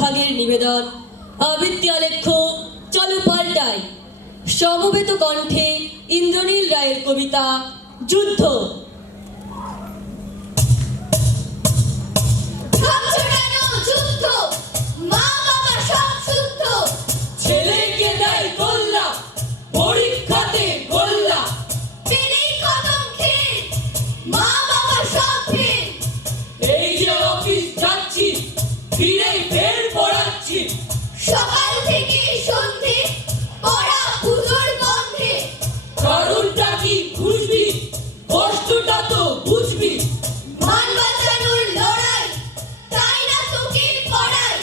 বিভাগের নিবেদন। আবৃত্তি আলেখ্য চলো পাল্টাই। সমবেত কণ্ঠে ইন্দ্রনীল রায়ের কবিতা যুদ্ধ। থামছো সকাল থেকে সন্ধে পড়া পুজোর গন্ধে। কারণটা কি বুঝবি? কষ্টটা তো বুঝবি। মান বাঁচানোর লড়াই তাই না তোকে পড়াই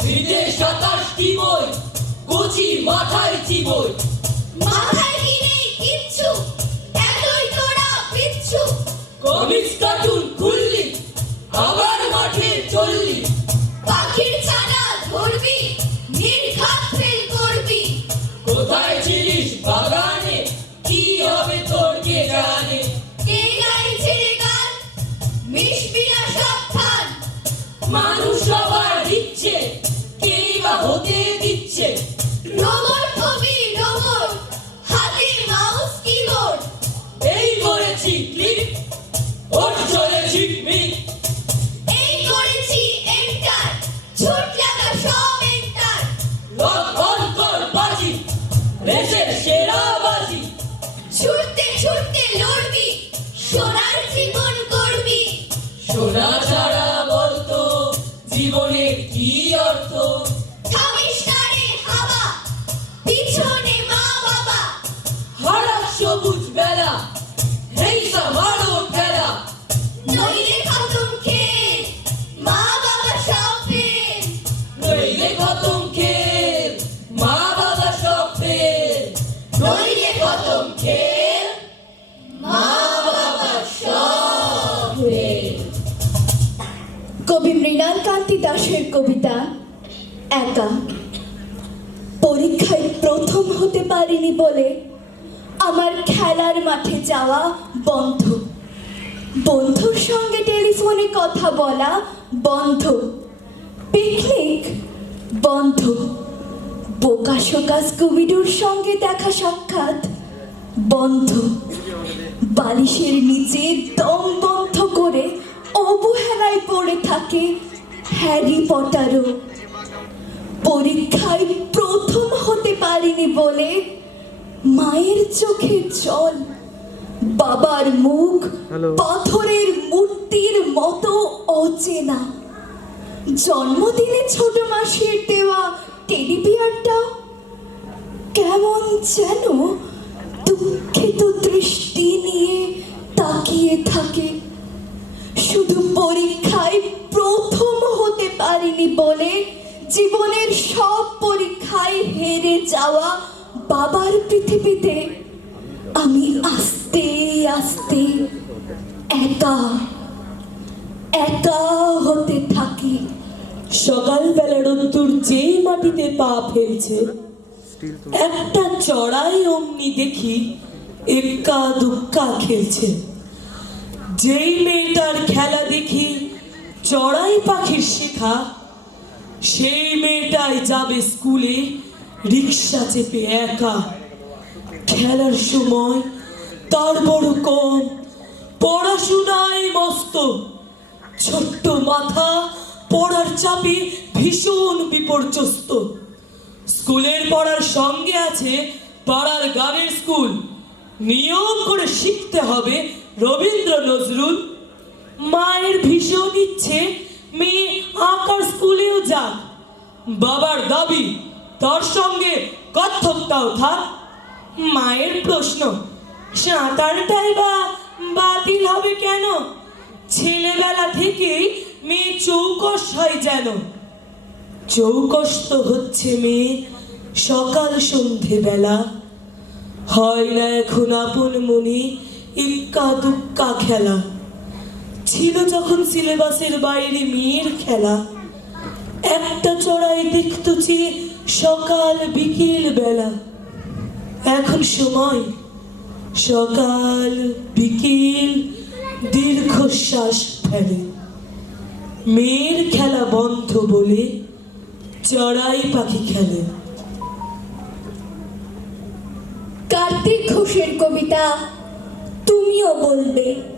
ফিরে সাতাশটি বই? কচি মাথায় চিবই মাথায় কি নেই কিচ্ছু? এতই তোরা বিচ্ছু কমিক্স কার্টুন কান্তি দাসের কবিতা একা। পরীক্ষায় প্রথম হতে পারিনি বলে আমার খেলার মাঠে যাওয়া বন্ধ। বন্ধুর সঙ্গে টেলিফোনে কথা বলা বন্ধ। পিকনিক বন্ধ। বোকা শোকা স্কুবিডুর সঙ্গে দেখা সাক্ষাৎ বন্ধ। বালিশের নিচে দম বন্ধ করে অবহেলায় পড়ে থাকে হ্যারি পটারও। পরীক্ষায় প্রথম হতে পারিনি বলে মায়ের চোখে জল বাবার মুখ পাথরের মূর্তির মতো অচেনা। জন্মদিনে ছোট মাসির দেওয়া টেডি বিয়ারটা কেমন যেন দুঃখিত দৃষ্টি নিয়ে তাকিয়ে থাকে। শুধু পরীক্ষায় পারিনি বলে, জীবনের সব পরীক্ষায় হেরে যাওয়া বাবার পৃথিবীতে আমি আস্তে আস্তে একা একা হতে থাকি। সকালবেলা রোদ্দুর যেই মাটিতে পা ফেলছে, একটা চড়াই অমনি দেখি এক্কা দুক্কা খেলছে। যেই মেয়েটার খেলা দেখি চড়াই পাখির শেখা সেই মেয়েটাই যাবে স্কুলে রিক্সা চেপে একা। খেলার সময় তার বড় কম, পড়াশোনায় মস্ত। ছোট্ট মাথা, পড়ার চাপে ভীষণ বিপর্যস্ত। স্কুলের পড়ার সঙ্গে আছে পাড়ার গানের স্কুল। নিয়ম করে শিখতে হবে রবীন্দ্র নজরুল। মায়ের ভীষণ ইচ্ছে মেয়ে আঁকার স্কুলেও যাক। বাবার দাবি, তার সঙ্গে কত্থকটাও থাক। মায়ের প্রশ্ন, সাঁতারটাই বা বাতিল হবে কেন? ছেলেবেলা থেকেই মেয়ে চৌকস হয় যেন। চৌকস তো হচ্ছে মেয়ে, সকাল সন্ধে বেলা। হয় না এখন আপন মনে ইক্কা দুক্কা খেলা। ছিল যখন সিলেবাসের বাইরে মেয়ের খেলা। একটা চড়াই দেখতো যে সকাল বিকেল বেলা। এখন সময় সকাল বিকেল দীর্ঘশ্বাস ফেলে। মেয়ের খেলা বন্ধ বলে চড়াই পাখি খেলে। কার্তিক ঘোষের কবিতা, তুমিও বলবে।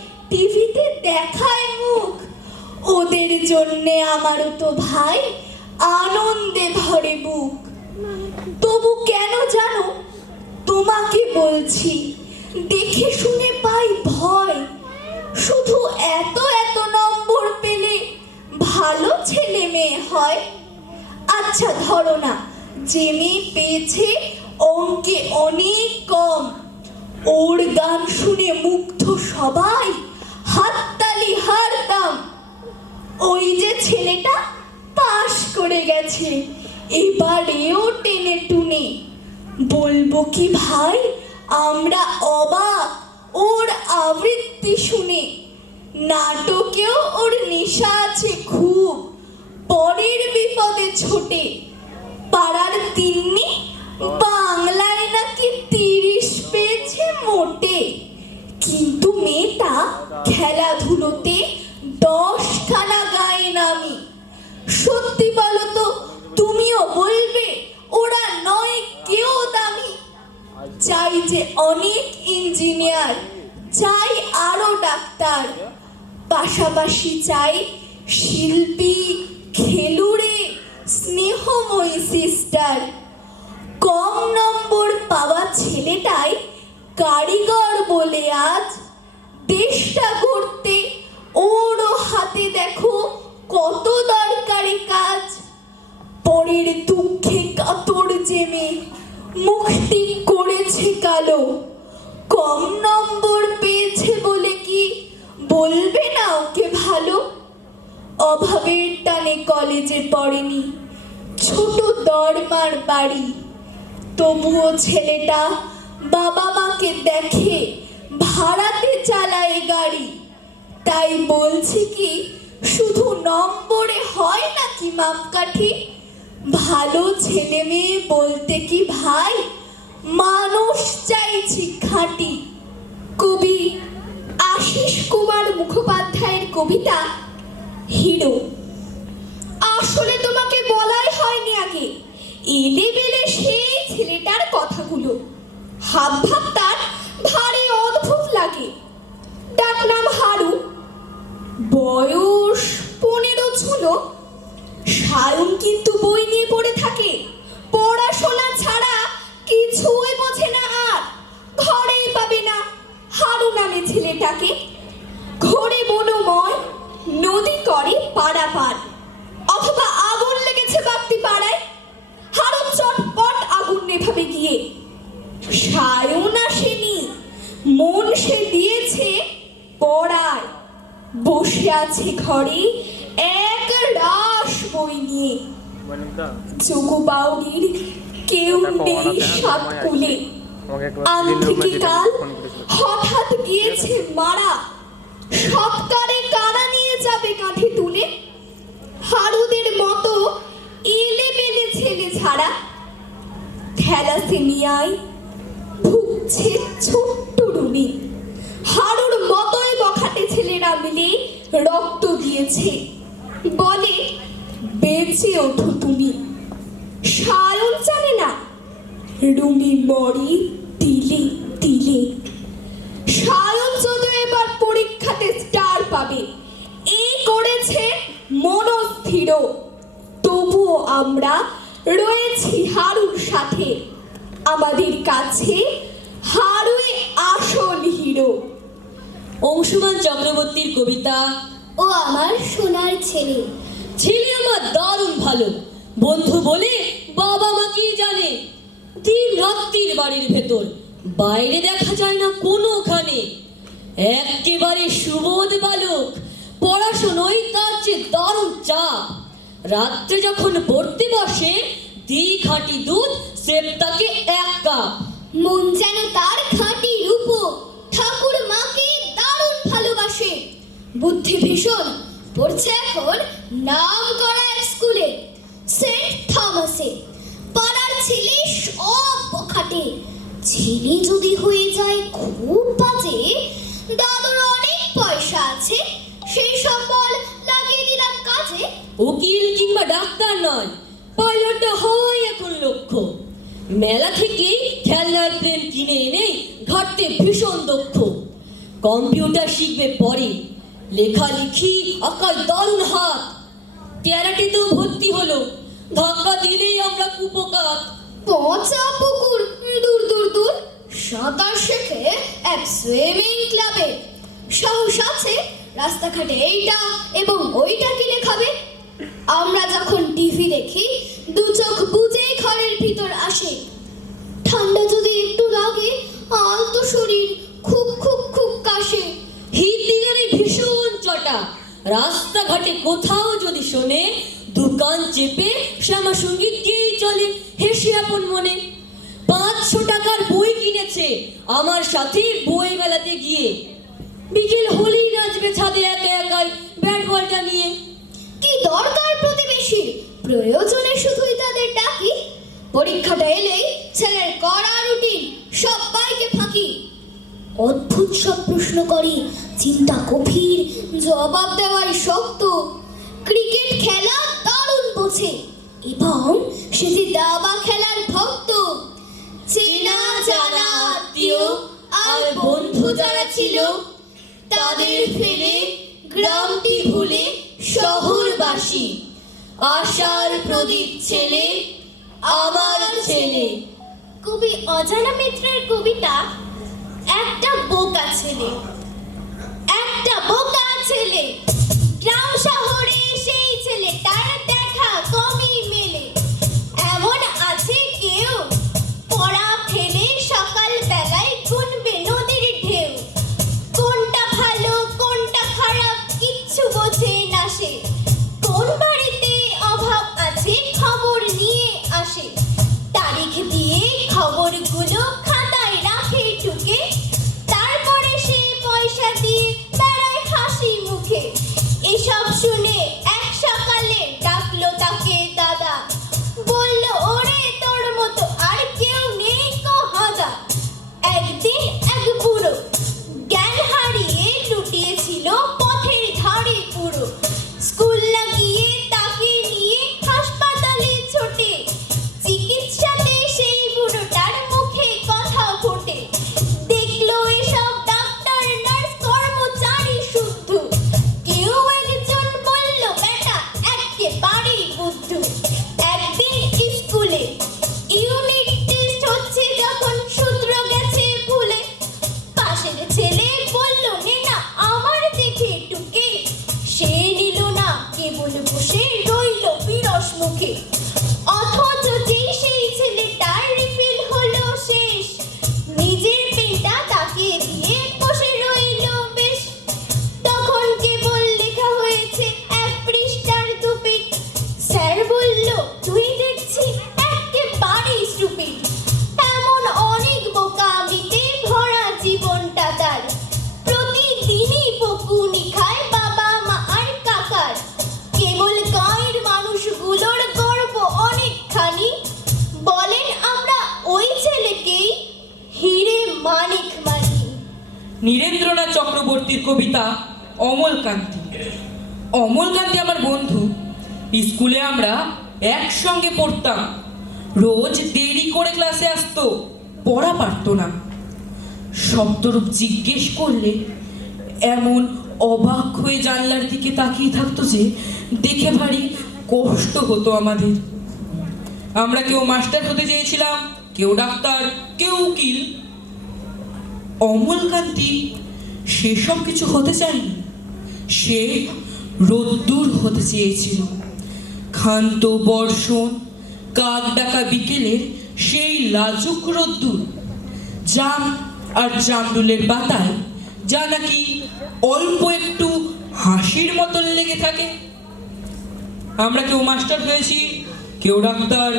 টিভিতে দেখায় মুখ। ওদের জন্যে আমারও তো ভাই আনন্দে ভরে বুক। তবু কেন জানো? তোমাকে বলছি, দেখে শুনে পাই ভয়। শুধু এত এত নম্বর পেলে ভালো ছেলে মেয়ে হয়। আচ্ছা ধরো না, যে মেয়ে পেয়েছে অঙ্কে অনেক কম। ওর গান শুনে মুগ্ধ সবাই হাততালি হারতাম ওই যে ছেলেটা পাশ করে গেছে। এবারেও টেনে টুনে। বলব কি ভাই, আমরা অবাক, ওর আবৃত্তি শুনে। নাটকেও ওর নেশা আছে খুব। পরের বিপদে ছোটে। পাড়ার তিন্নি বাংলায় নাকি তিরিশ পেয়েছে মোটে। কিন্তু মেয়েটা খেলাধুলোতে দশখানা গায়ে নামি। সত্যি বলো তো, তুমিও বলবে, ওরা নয় কেউ দামি। চাই যে অনেক ইঞ্জিনিয়ার, চাই আরও ডাক্তার। পাশাপাশি চাই শিল্পী, খেলুড়ে, স্নেহময়ী সিস্টার। কম নম্বর পাওয়া ছেলেটাই কারিগর বলে আজ দেশটা করতে ওরও হাতে দেখো কত দরকারি কাজ। পরের দুঃখে কাতর জেমে মুক্তি করেছে কালো। কম নম্বর পেয়েছে বলে কি বলবে না ওকে ভালো? অভাবের টানে কলেজে পড়েনি, ছোট দরমার বাড়ি। তবুও ছেলেটা বাবা মাকে দেখে ভাড়াতে চালায় গাড়ি। তাই বলছি কি, শুধু নম্বরে হয় নাকি মাপকাঠি? ভালো ছেলে মেয়ে বলতে কি ভাই? মানুষ চাইছি খাঁটি। কবি আশিস কুমার মুখোপাধ্যায়ের কবিতা, হিরো। আসলে তোমাকে বলাই হয়নি আগে। এলে বেলে সেই ছেলেটার কথাগুলো। হাব ভাব তার ভারী অদ্ভুত লাগে। ডাক নাম হারু। বয়স পনেরো ছিল সায়ন কিন্তু বই নিয়ে পড়ে থাকে। পড়াশোনা ছাড়া কিছুই বোঝে না আর। ঘরেই পাবে না। হারু নামে ছেলেটাকে। ঘরে বনময় নদী করে পারাপার। সায়ন আসেনি মন সে দিয়েছে পড়ায়। বসে আছে ঘরে এক রাস বই নিয়ে। যোগু বাউরির কেউ নেই সাত। কুলে আমাকে একবার clean room এ যেতে কাল ফোন করেছিল। হঠাৎ গিয়েছে মারা। সৎকারে কারা নিয়ে যাবে কাঁধে তুলে? হারুদের মতো এলে বেলে ছেলে ছাড়া। থ্যালাসেমিয়ায় ভুগছে ছোট্ট রুমি হারুর মতোই বখাটে ছেলেরা মিলে রক্ত দিয়েছে। বলে, বেঁচে ওঠো তুমি। সায়ন জানে না। রুমি মরে তিলে তিলে। সায়ন যদি এবার পরীক্ষাতে স্টার পাবে এই করেছে মনস্থির। তবুও আমরা রয়েছি হারুর সাথে। আমাদের কাছে হারুই আসল হিরো অংশুমান চক্রবর্তীর কবিতা ও আমার সোনার ছেলে। ছেলে আমার দারুণ ভালো। বন্ধু বলে বাবা মা কি জানে? দিন রাত্রির বাড়ির ভেতর বাইরে দেখা যায় না কোনোখানে। একেবারে সুবোধ বালক পড়াশোনায় তার চেয়ে দারুণ চাপ। রাত্রে যখন পড়তে বসে দি খাঁটি দুধ সেপ তাকে এক কাপ। মন যেন তার খাঁটি রূপ ঠাকুর মাকে দারুণ ভালোবাসে বুদ্ধি ভীষণ। পড়ছে এখন নাম করা এক স্কুলে, সেন্ট থমাসে। পাড়ার ছেলে সব বখাটে। ছেলে যদি হয়ে যায় খুব বাজে, দাদুর অনেক পয়সা আছে, সেই সব বল লাগিয়ে দিলাম কাজে। উকিল কিংবা ডাক্তার নয়, পাইলটটা হয় এখন লক্ষ্য। মেলা থেকে খেলনার প্লেন কিনে এনে ঘাটতে ভীষণ দক্ষ। কম্পিউটার শিখবে পরে। লেখালেখি আঁকার দারুণ হাত। ক্যারাটেতেও ভর্তি হলো। ধাক্কা দিলেই আমরা কুপকাত পচা পুকুর। দূর দূর দূর। সাঁতার শেখে এক সুইমিং ক্লাবে। সাহস আছে রাস্তাঘাটে এইটা এবং ওইটা কিনে খাবে। আমরা যখন টিভি দেখি, দু চোখ বুঝেই ঘরের ভিতর আসে। ঠান্ডা যদি রাস্তাঘাটে কোথাও যদি শোনে দোকান চেপে শ্যামা সংগীত গিয়েই চলে, হেসে আপন মনে। পাঁচশো টাকার বই কিনেছে আমার সাথে বই মেলাতে গিয়ে। বিকেল হলেই নাচবে ছাদে একা একাই ব্যাট বলটা নিয়ে। কি দরকার প্রতিবেশীর প্রয়োজনে শুধুই তাদের ডাকি। পরীক্ষাটা এলেই ছেলের কড়া রুটিন, সবাইকে ফাঁকি। অদ্ভুত সব প্রশ্ন করে। চিন্তা গভীর, জবাব দেওয়ার শক্ত। ক্রিকেট খেলা দারুণ বোঝে, এবং সে যে দাবা খেলার ভক্ত। চেনা, জানা, আত্মীয়, আর বন্ধু যারা ছিল, তাদের ফেলে গ্রামটি ভুলে শহরবাসী। আশার প্রদীপ ছেলে, আমার ছেলে। কবি অজানা মিত্রের কবিতা একটা বোকা ছেলে। একটা বোকা ছেলে। গ্রাম শহরে নীরেন্দ্রনাথ চক্রবর্তীর কবিতা অমলকান্তি অমলকান্তি আমার বন্ধু, স্কুলে আমরা একসঙ্গে পড়তাম। রোজ দেরি করে ক্লাসে আসতো, পড়া পারতো না। শব্দরূপ জিজ্ঞেস করলে এমন অবাক হয়ে জানলার দিকে তাকিয়ে থাকতো যে দেখে ভারী কষ্ট হতো আমাদের। আমরা কেউ মাস্টার হতে চেয়েছিলাম, কেউ ডাক্তার, কেউ উকিল। অমলকান্তি সেসব কিছু হতে চায়নি। সে রোদ্দুর হতে চেয়েছিল। ক্ষান্ত বর্ষণ, কাক ডাকা বিকেলের সেই লাজুক রোদ্দুর। জাম আর জামরুলের পাতায় যা নাকি অল্প একটু হাসির মতন লেগে থাকে। আমরা কেউ মাস্টার হয়েছি, কেউ ডাক্তার,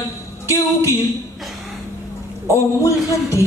কেউ উকিল। অমল কান্তি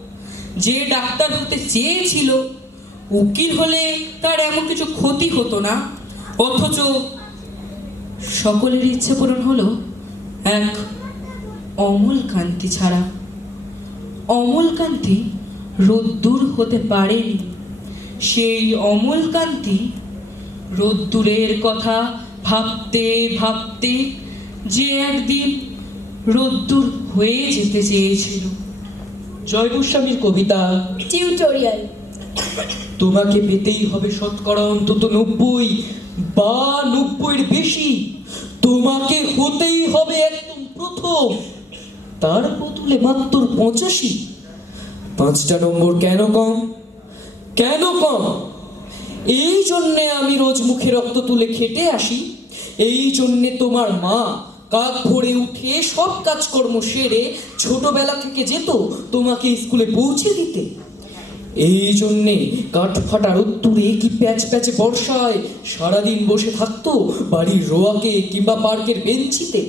যে ডাক্তার হতে চেয়েছিল, উকিল হলে তার এমন কিছু ক্ষতি হতো না। অথচ সকলের ইচ্ছে পূরণ হলো এক অমল কান্তি ছাড়া। অমল কান্তি রোদ্দুর হতে পারেনি। সেই অমল কান্তি রোদ্দুরের কথা ভাবতে ভাবতে যে একদিন রোদ্দুর হয়ে যেতে চেয়েছিল। জয় গোস্বামীর কবিতা। টিউটোরিয়াল তোমাকে পেতেই হবে শতকরা অন্তত নব্বই বা নব্বইয়ের বেশি তোমাকে হতেই হবে একদম প্রথম। তার বদলে মাত্র পঁচাশি। পাঁচটা নম্বর কেন কম? কেন কম? এই জন্যে আমি রোজ মুখে রক্ত তুলে খেটে আসি। এই জন্যে তোমার মা কাক ভরে উঠে সব কাজকর্ম সেরে ছোটবেলা থেকে যেত তোমাকে স্কুলে পৌঁছে দিতে। এই জন্যে কাঠ ফাটা রোদ্দুরে কি প্যাচ প্যাচে বর্ষায় সারাদিন বসে থাকতো বাড়ির রোয়াকে কিংবা পার্কের বেঞ্চিতে।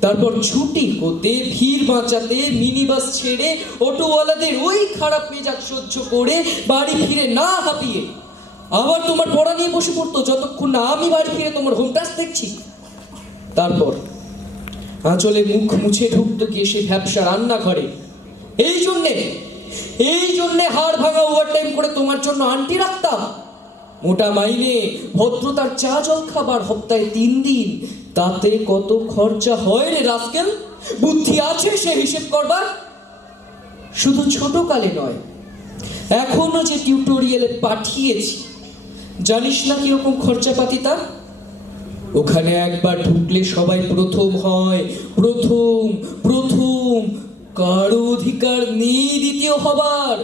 তারপর ছুটি করতে ভিড় বাঁচাতে মিনি বাস ছেড়ে অটোওয়ালাদের ওই খারাপ মেজাজ সহ্য করে বাড়ি ফিরে না হাঁপিয়ে। আবার তোমার পড়া নিয়ে বসে পড়তো, যতক্ষণ না আমি বাড়ি ফিরে তোমার হোম দেখছি। তারপর আঁচলে মুখ মুছে ঢুকতো গিয়ে সে ভ্যাবসা রান্না রান্নাঘরে। এই জন্যে এই জন্যে হাড় ভাঙা ওভারটাইম করে তোমার জন্য আন্টি রাখতাম। মোটা মাইনে, ভদ্রতার চা জল খাবার হপ্তায় তিন দিন। তাতে কত খরচা হয় রে রাস্কেল? বুদ্ধি আছে সে হিসেব করবার? শুধু ছোট কালে নয়, এখনও যে টিউটোরিয়ালে পাঠিয়েছি। জানিস না কীরকম খরচাপাতি তার? ওখানে একবার ঢুকলে সবাই প্রথম হয়। প্রথম প্রথম। কারও অধিকার নেই দ্বিতীয় হবার।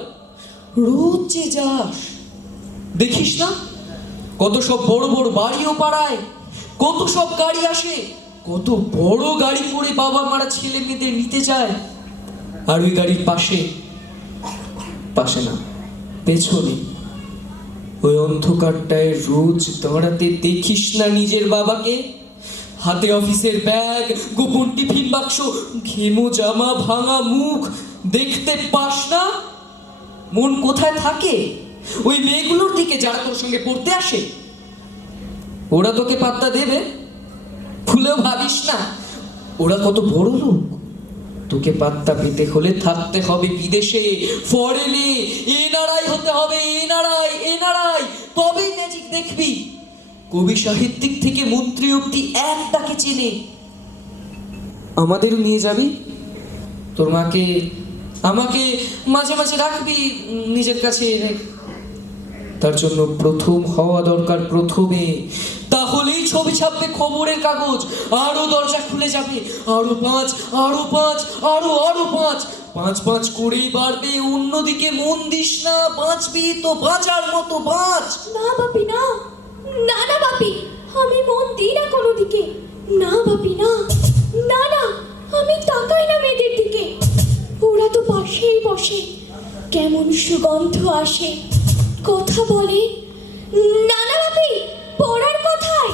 রোজ যে যাস। দেখিস না? কত সব বড় বড় বাড়িও পাড়ায়। কত সব গাড়ি আসে। কত বড় গাড়ি করে বাবা মারা ছেলে মেয়েদের নিতে যায়। আর ওই গাড়ির পাশে পাশে না, পেছনে ওই অন্ধকারটায় রোজ দাঁড়াতে দেখিস না নিজের বাবাকে। হাতে অফিসের ব্যাগ, গোপন টিফিন বাক্স, ঘেমো জামা ভাঙা মুখ, দেখতে পাস না? মন কোথায় থাকে? ওই মেয়েগুলোর দিকে যারা তোর সঙ্গে পড়তে আসে। ওরা তোকে পাত্তা দেবে? ভুলেও ভাবিস না। ওরা কত বড় লোক তোকে পাত্তা পেতে হলে থাকতে হবে বিদেশে। ফরেনে এনআরআই হতে হবে এনআরআই এনআরআই তবেই ম্যাজিক দেখবি। কবি সাহিত্যিক থেকে মন্ত্রী অব্দি এক ডাকে চেনে। আমাদেরও নিয়ে যাবি? তোর মাকে আমাকে মাঝে মাঝে রাখবি নিজের কাছে। তার জন্য প্রথম হওয়া দরকার প্রথমে। তাহলেই ছবি ছাপবে খবরের কাগজ। আরও দরজা খুলে যাবে। আরও পাঁচ আরও পাঁচ, আরও আরও পাঁচ। পাঁচ পাঁচ করেই বাড়বে। অন্যদিকে মন দিস না। বাঁচবি তো বাঁচার মতো বাঁচ। না বাপি, না। না না বাপি। আমি মন দিই না কোনো দিকে না বাপি, না। না না। আমি তাকাই না মেয়েদের দিকে। ওরা তো পাশেই বসে। কেমন সুগন্ধ আসে। কথা বলে। না না বাপি। পড়ার কথায়?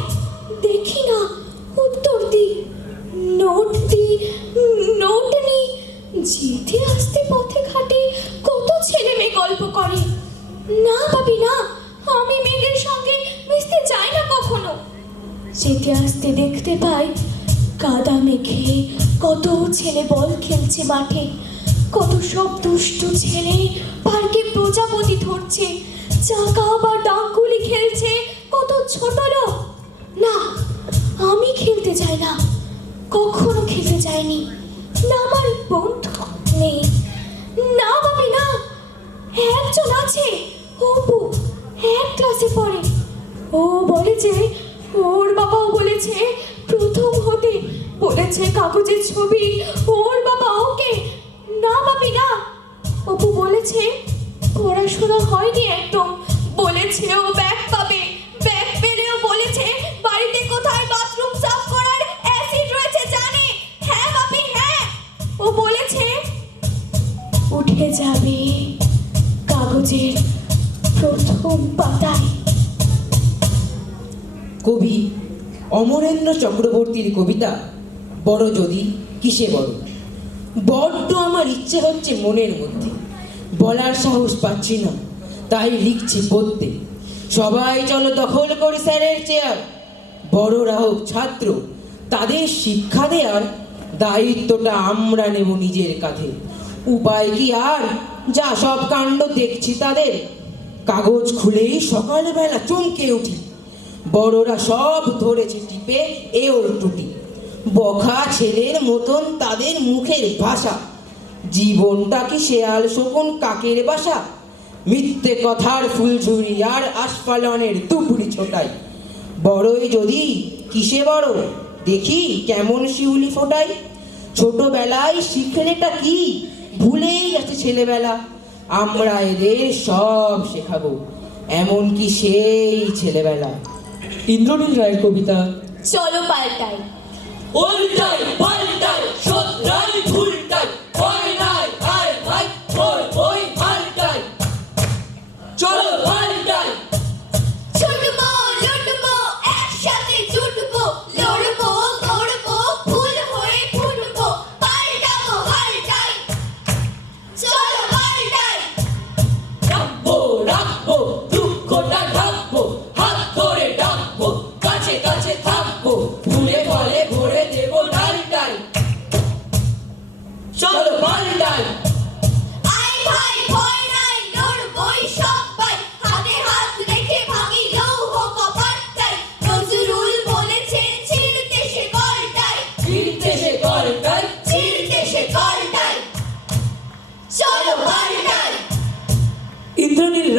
দেখি না, উত্তর দি। নোট দি, নোট নি। যেতে আসতে পথে ঘাটে কত ছেলে মেয়ে গল্প করে। না ভাবি না, আমি মেয়েদের সঙ্গে মিশতে চাই না কখনো। যেতে আসতে দেখতে পাই, কাদা মেঘে কত ছেলে বল খেলছে মাঠে। কত সব দুষ্টু ছেলে পার্কে প্রজাপতি ধরছে। চাকা বা ডাকগুলি খেলছে ছোট লোক। না, আমি খেলতে চাই না। কখনো খেলতে যাইনি না, আমার বন্ধু নেই। না ভাবি না। একজন আছে। অপু, এক ক্লাসে পড়ে। ও বলেছে, ওর বাবাও বলেছে, প্রথম হতে বলেছে কাগজের ছবি। ওর বাবা ওকে। না, বাপি, না। অপু বলেছে, পড়াশোনা হয়নি একদম। বলেছে ও ব্যাগ পাবে। উঠে যাবে কাগজের প্রথম পাতায়। কবি অমরেন্দ্র চক্রবর্তীর কবিতা, বড় যদি, কিসে বড়? বড্ড আমার ইচ্ছে হচ্ছে মনের মধ্যে। বলার সাহস পাচ্ছি না, তাই লিখছি পড়তে। সবাই চলো দখল করি স্যারের চেয়ার। বড়রা হোক ছাত্র, তাদের শিক্ষা দেওয়ার দায়িত্বটা আমরা নেব নিজের কাঁধে। উপায় কি আর? যা সব কাণ্ড দেখছি তাদের। কাগজ খুলেই সকালবেলা চমকে উঠি। বড়রা সব ধরেছে টিপে এ ওর টুটি বখা ছেলের মতন তাদের মুখের ভাষা। জীবনটা কি শেয়াল শকুন কাকের বাসা? মিথ্যে কথার ফুলঝুরি আর আস্ফালনের তুপুরি ছোটাই। বড়ই যদি কিসে বড়? দেখি কেমন শিউলি ফোটাই। ছোটবেলায় শিখলেটা কি? ভুলেই গেছে ছেলেবেলা। আমরা এদের সব শেখাবো এমনকি সেই ছেলেবেলা। ইন্দ্রনীল রায়ের কবিতা চলো পাল্টাই। উল্টাই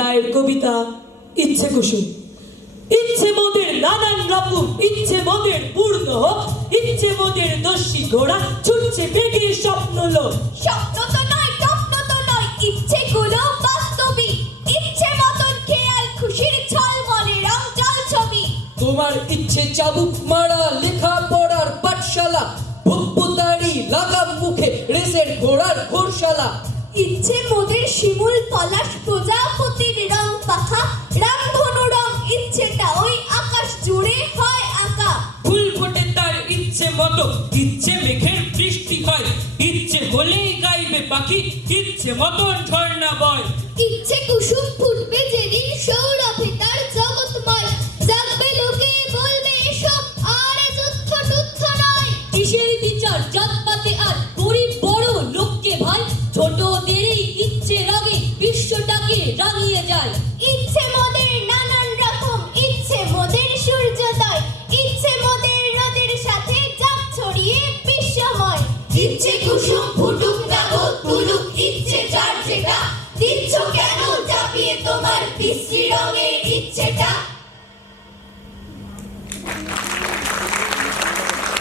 রায়ের কবিতা ইচ্ছে কুসুম। ইচ্ছে মোদের নানান রকম ইচ্ছে মোদের পূর্ণ হোক ইচ্ছে মোদের দস্যি ঘোড়া ছুটছে বেগে স্বপ্ন লোক। স্বপ্ন তো নয় স্বপ্ন তো নয় ইচ্ছে মতন খেয়াল খুশির ঝলমলে রং জল ছবি। তোমার ইচ্ছে চাবুক মারা লেখা পড়ার পাঠশালা ভব্যতারি লাগাম মুখে রেসের ঘোড়ার ঘোরশালা। ইচ্ছে মোদের শিমুল পলাশ প্রজাপতির রং পাখা রামধনু রং ইচ্ছেটা ওই আকাশ জুড়ে হয় আঁকা। ফুল ফোটে তার ইচ্ছে মতো ইচ্ছে মেঘের বৃষ্টি হয়। ইচ্ছে হলেই গাইবে পাখি ইচ্ছে মতন ঝর্ণা বয়। ইচ্ছে কুসুম ফুটবে যেদিন